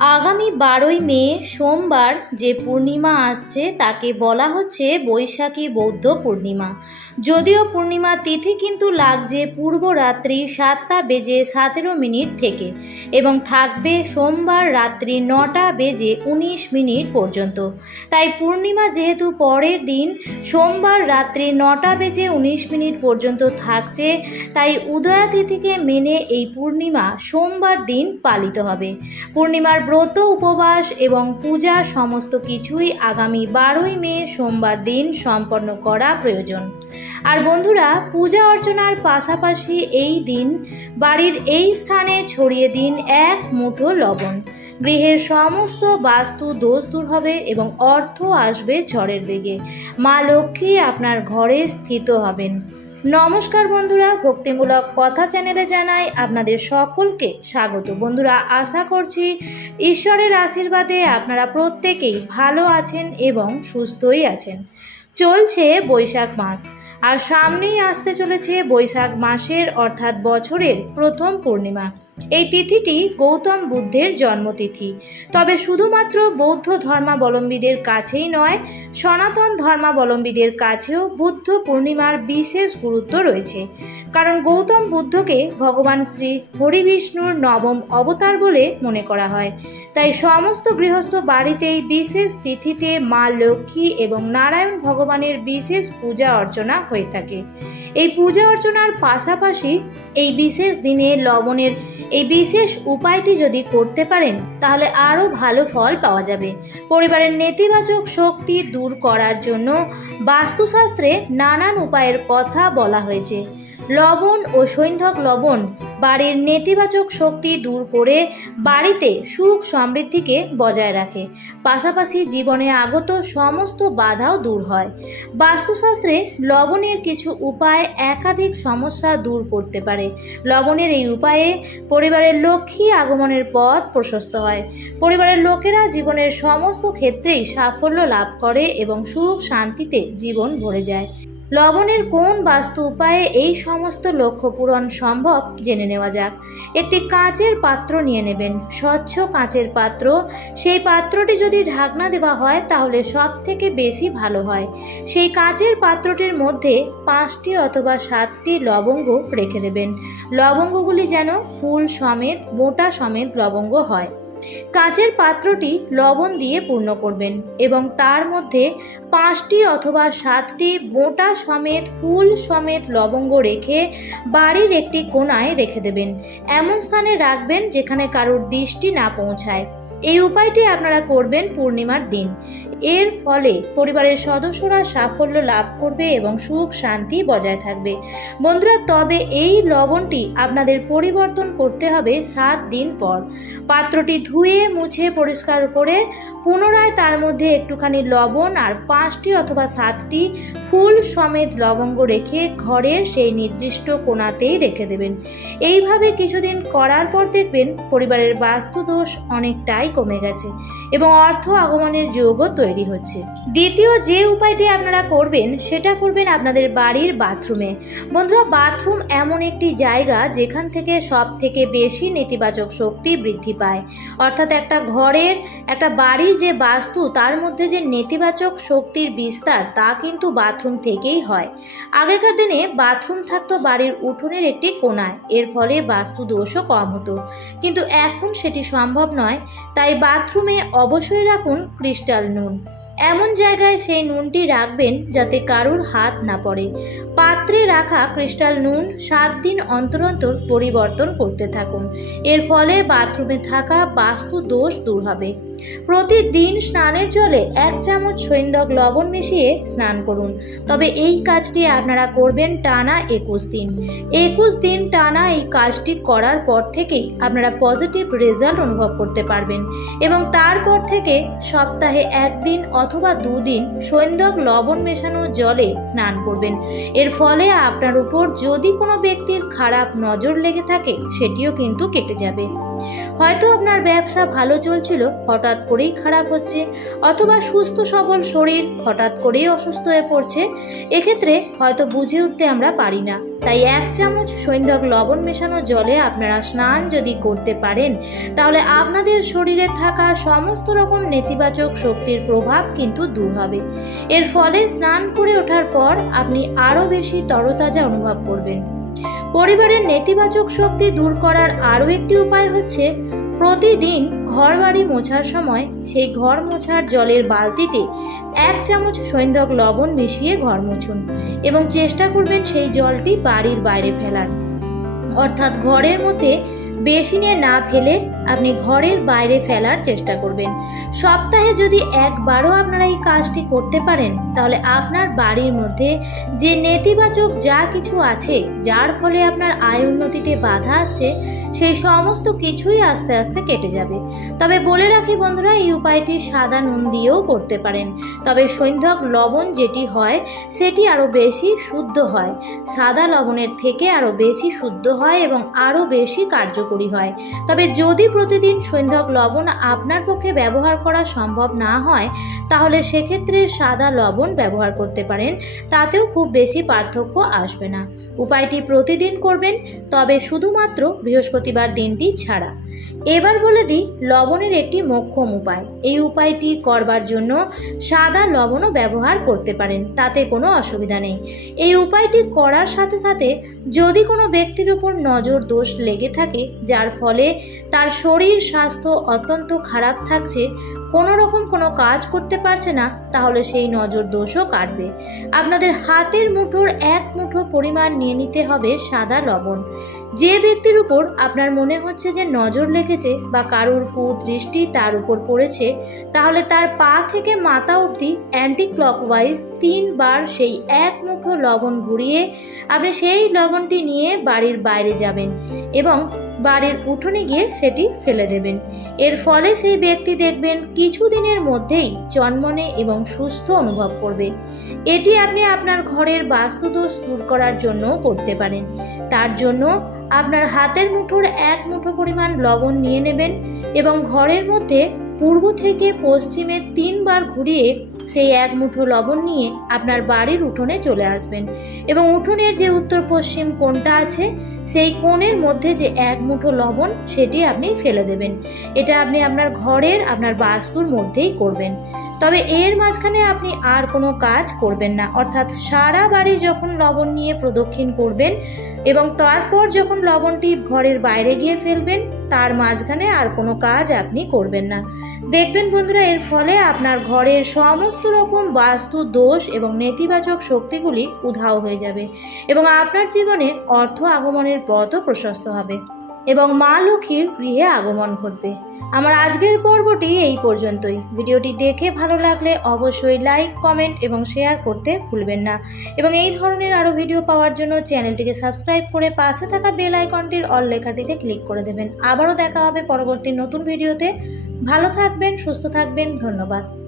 আগামী বারোই মে, সোমবার যে পূর্ণিমা আসছে, তাকে বলা হচ্ছে বৈশাখী বৌদ্ধ পূর্ণিমা। যদিও পূর্ণিমা তিথি কিন্তু লাগছে পূর্ব রাত্রি সাতটা বেজে সতেরো মিনিট থেকে এবং থাকবে সোমবার রাত্রি নটা বেজে উনিশ মিনিট পর্যন্ত। তাই পূর্ণিমা যেহেতু পরের দিন, সোমবার রাত্রি নটা বেজে উনিশ মিনিট পর্যন্ত থাকছে, তাই উদয়া তিথিকে মেনে এই পূর্ণিমা সোমবার দিন পালিত হবে। পূর্ণিমার ব্রত, উপবাস এবং পূজা সমস্ত কিছুই আগামী বারোই মে সোমবার দিন সম্পন্ন করা প্রয়োজন। আর বন্ধুরা, পূজা অর্চনার পাশাপাশি এই দিন বাড়ির এই স্থানে ছড়িয়ে দিন এক মুঠো লবণ। গৃহের সমস্ত বাস্তু দোষ দূর হবে এবং অর্থ আসবে ঝড়ের বেগে। মা লক্ষ্মী আপনার ঘরে স্থিত হবেন। নমস্কার বন্ধুরা, ভক্তিমূলক কথা চ্যানেলে জানাই আপনাদের সকলকে স্বাগত। বন্ধুরা, আশা করছি ঈশ্বরের আশীর্বাদে আপনারা প্রত্যেকেই ভালো আছেন এবং সুস্থই আছেন। চলছে বৈশাখ মাস, আর সামনেই আসতে চলেছে বৈশাখ মাসের অর্থাৎ বছরের প্রথম পূর্ণিমা। এই তিথিটি গৌতম বুদ্ধের জন্মতিথি। তবে শুধুমাত্র বৌদ্ধ ধর্মাবলম্বীদের কাছেই নয়, সনাতন ধর্মাবলম্বীদের কাছেও বুদ্ধ পূর্ণিমার বিশেষ গুরুত্ব রয়েছে। কারণ গৌতম বুদ্ধকে ভগবান শ্রী হরিবিষ্ণুর নবম অবতার বলে মনে করা হয়। তাই সমস্ত গৃহস্থ বাড়িতেই বিশেষ তিথিতে মা লক্ষ্মী এবং নারায়ণ ভগবানের বিশেষ পূজা অর্চনা হয়ে থাকে। এই পূজা অর্চনার পাশাপাশি এই বিশেষ দিনে লবণের এই বিশেষ উপায়টি যদি করতে পারেন, তাহলে আরও ভালো ফল পাওয়া যাবে। পরিবারের নেতিবাচক শক্তি দূর করার জন্য বাস্তুশাস্ত্রে নানান উপায়ের কথা বলা হয়েছে। লবণ ও সৈন্ধক লবণ। বাড়ির নেতিবাচক শক্তি দূর করে বাড়িতে সুখ সমৃদ্ধিকে বজায় রাখে। পাশাপাশি জীবনে আগত সমস্ত বাধাও দূর হয়। বাস্তুশাস্ত্রে লবণের কিছু উপায় একাধিক সমস্যা দূর করতে পারে। লবণের এই উপায়ে পরিবারের লক্ষ্মী আগমনের পথ প্রশস্ত হয়। পরিবারের লোকেরা জীবনের সমস্ত ক্ষেত্রেই সাফল্য লাভ করে এবং সুখ শান্তিতে জীবন ভরে যায়। লবণের কোন বাস্তু উপায়ে এই সমস্ত লক্ষ্য পূরণ সম্ভব জেনে নেওয়া যাক। একটি কাঁচের পাত্র নিয়ে নেবেন। স্বচ্ছ কাঁচের পাত্র। সেই পাত্রটি যদি ঢাকনা দেওয়া হয়, তাহলে সব থেকে বেশি ভালো হয়। সেই কাঁচের পাত্রটির মধ্যে পাঁচটি অথবা সাতটি লবঙ্গ রেখে দেবেন। লবঙ্গগুলি যেন ফুল সমেত, মোটা সমেত লবঙ্গ হয়। কাচের পাত্রটি লবণ দিয়ে পূর্ণ করবেন এবং তার মধ্যে পাঁচটি অথবা সাতটি বোটা সমেত ফুল সমেত লবঙ্গ রেখে বাড়ির একটি কোণায় রেখে দেবেন। এমন স্থানে রাখবেন যেখানে কারোর দৃষ্টি না পৌঁছায়। এই উপায়টি আপনারা করবেন পূর্ণিমার দিন। এর ফলে পরিবারের সদস্যরা সাফল্য লাভ করবে এবং সুখ শান্তি বজায় থাকবে। বন্ধুরা, তবে এই লবণটি আপনাদের পরিবর্তন করতে হবে সাত দিন পর। পাত্রটি ধুয়ে, মুছে, পরিষ্কার করে পুনরায় তার মধ্যে একটুখানি লবণ আর পাঁচটি অথবা সাতটি ফুল সমেত লবঙ্গ রেখে ঘরের সেই নির্দিষ্ট কোণাতেই রেখে দেবেন। এইভাবে কিছুদিন করার পর দেখবেন পরিবারের বাস্তুদোষ অনেকটাই কমে গেছে এবং অর্থ আগমনের যোগও তৈরি হচ্ছে। দ্বিতীয় যে উপায়টি আপনারা করবেন, সেটা করবেন আপনাদের বাড়ির বাথরুমে। বন্ধুরা, বাথরুম এমন একটি জায়গা যেখান থেকে সব থেকে বেশি নেতিবাচক শক্তি বৃদ্ধি পায়। অর্থাৎ একটা ঘরের, একটা বাড়ির যে বাস্তু, তার মধ্যে যে নেতিবাচক শক্তির বিস্তার, তা কিন্তু বাথরুম থেকেই হয়। আগেকার দিনে বাথরুম থাকতো বাড়ির উঠোনের একটি কোণায় এর ফলে বাস্তু দোষও কম হতো। কিন্তু এখন সেটি সম্ভব নয়, তাই বাথরুমে অবশ্যই রাখুন ক্রিস্টাল নুন। এমন জায়গায় সেই নুনটি রাখবেন যাতে কারুর হাত না পড়ে। পাত্রে রাখা ক্রিস্টাল নুন সাত দিন অন্তর অন্তর পরিবর্তন করতে থাকুন। এর ফলে বাথরুমে থাকা বাস্তু দোষ দূর হবে। প্রতিদিন স্নানের জলে এক চামচ সৈন্দক লবণ মিশিয়ে স্নান করুন। তবে এই কাজটি আপনারা করবেন টানা একুশ দিন। একুশ দিন টানা এই কাজটি করার পর থেকেই আপনারা পজিটিভ রেজাল্ট অনুভব করতে পারবেন এবং তারপর থেকে সপ্তাহে একদিন দুদিন সৈন্দক লবণ মেশানো জলে স্নান করবেন। এর ফলে আপনার উপর যদি কোনো ব্যক্তির খারাপ নজর লেগে থাকে, সেটিও কিন্তু কেটে যাবে। হয়তো আপনার ব্যবসা ভালো চলছিল, হঠাৎ করেই খারাপ হচ্ছে, অথবা সুস্থ সবল শরীর হঠাৎ করেই অসুস্থ হয়ে পড়ছে, এক্ষেত্রে হয়তো বুঝে উঠতে আমরা পারি না। তাই এক চামচ সৈন্ধক লবণ মেশানো জলে আপনারা স্নান যদি করতে পারেন, তাহলে আপনাদের শরীরে থাকা সমস্ত রকম নেতিবাচক শক্তির প্রভাব কিন্তু দূর হবে। এর ফলে স্নান করে ওঠার পর আপনি আরও বেশি তরতাজা অনুভব করবেন। পরিবারের নেতিবাচক শক্তি দূর করার আরও একটি উপায় হচ্ছে প্রতিদিন ঘর বাড়ি মোছার সময় সেই ঘর মোছার জলের বালতিতে এক চামচ সৈন্ধক লবণ মিশিয়ে ঘর মুছুন এবং চেষ্টা করবেন সেই জলটি বাড়ির বাইরে ফেলার। অর্থাৎ ঘরের মধ্যে বেসিনে না ফেলে আপনি ঘরের বাইরে ফেলার চেষ্টা করবেন। সপ্তাহে যদি একবারও আপনারা এই কাজটি করতে পারেন, তাহলে আপনার বাড়ির মধ্যে যে নেতিবাচক যা কিছু আছে, যার ফলে আপনার আয় উন্নতিতে বাধা আসছে, সেই সমস্ত কিছুই আস্তে আস্তে কেটে যাবে। তবে বলে রাখি বন্ধুরা, এই উপায়টি সাদা নুন দিয়েও করতে পারেন। তবে সৈন্ধক লবণ যেটি হয়, সেটি আরও বেশি শুদ্ধ হয়। সাদা লবণের থেকে আরও বেশি শুদ্ধ হয় এবং আরও বেশি কার্যকরী হয়। তবে যদি প্রতিদিন সৈন্ধক লবণ আপনার পক্ষে ব্যবহার করা সম্ভব না হয়, তাহলে সেক্ষেত্রে সাদা লবণ ব্যবহার করতে পারেন, তাতেও খুব বেশি পার্থক্য আসবে না। উপায়টি প্রতিদিন করবেন, তবে শুধুমাত্র বৃহস্পতিবার দিনটি ছাড়া। এবার বলে দিই, লবণের একটি মোক্ষম উপায়। এই উপায়টি করবার জন্য সাদা লবণও ব্যবহার করতে পারেন, তাতে কোনো অসুবিধা নেই। এই উপায়টি করার সাথে সাথে যদি কোনো ব্যক্তির উপর নজর দোষ লেগে থাকে, যার ফলে তার শরীর স্বাস্থ্য অত্যন্ত খারাপ থাকছে, কোনো রকম কোনো কাজ করতে পারছে না, তাহলে সেই নজর দোষও কাটবে। আপনাদের হাতের মুঠোর এক মুঠো পরিমাণ নিয়ে নিতে হবে সাদা লবণ। যে ব্যক্তির উপর আপনার মনে হচ্ছে যে নজর লেগেছে বা কারুর কুদৃষ্টি তার উপর পড়েছে, তাহলে তার পা থেকে মাথা অবধি অ্যান্টি ক্লকওয়াইজ তিনবার সেই এক মুঠো লবণ ঘুরিয়ে আপনি সেই লবণটি নিয়ে বাড়ির বাইরে যাবেন এবং বাড়ির উঠোনে গিয়ে সেটি ফেলে দেবেন। এর ফলে সেই ব্যক্তি দেখবেন কিছুদিনের মধ্যেই জন্মনে এবং সুস্থ অনুভব করবে। এটি আপনি আপনার ঘরের বাস্তুদোষ দূর করার জন্য করতে পারেন। তার জন্য আপনার হাতের মুঠোর এক মুঠো পরিমাণ লবণ নিয়ে নেবেন এবং ঘরের মধ্যে পূর্ব থেকে পশ্চিমে তিনবার ঘুরিয়ে সেই এক মুঠো লবণ নিয়ে আপনার বাড়ির উঠোনে চলে আসবেন এবং উঠোনের যে উত্তর পশ্চিম কোণটা আছে, সেই কোণের মধ্যে যে এক মুঠো লবণ, সেটি আপনি ফেলে দেবেন। এটা আপনি আপনার ঘরের, আপনার বাস্তুর মধ্যেই করবেন। তবে এর মাঝখানে আপনি আর কোনো কাজ করবেন না। অর্থাৎ সারা বাড়ি যখন লবণ নিয়ে প্রদক্ষিণ করবেন এবং তারপর যখন লবণটি ঘরের বাইরে গিয়ে ফেলবেন তার মাঝখানে আর কোনো কাজ আপনি করবেন না। দেখবেন বন্ধুরা, এর ফলে আপনার ঘরের সমস্ত রকম বাস্তু দোষ এবং নেতিবাচক শক্তিগুলি উধাও হয়ে যাবে এবং আপনার জীবনে অর্থ আগমনের পথও প্রশস্ত হবে। এবং মা লক্ষ্মীর গৃহে আগমন ঘটবে। আমার আজকের পর্বটি এই পর্যন্তই। ভিডিওটি দেখে ভালো লাগলে অবশ্যই লাইক কমেন্ট এবং শেয়ার করতে ভুলবেন না। এবং এই ধরনের আরও ভিডিও পাওয়ার জন্য চ্যানেলটিকে সাবস্ক্রাইব করে পাশে থাকা বেল আইকনটির অল লেখাটিতে ক্লিক করে দেবেন। আবারও দেখা হবে পরবর্তী নতুন ভিডিওতে ভালো থাকবেন, সুস্থ থাকবেন, ধন্যবাদ।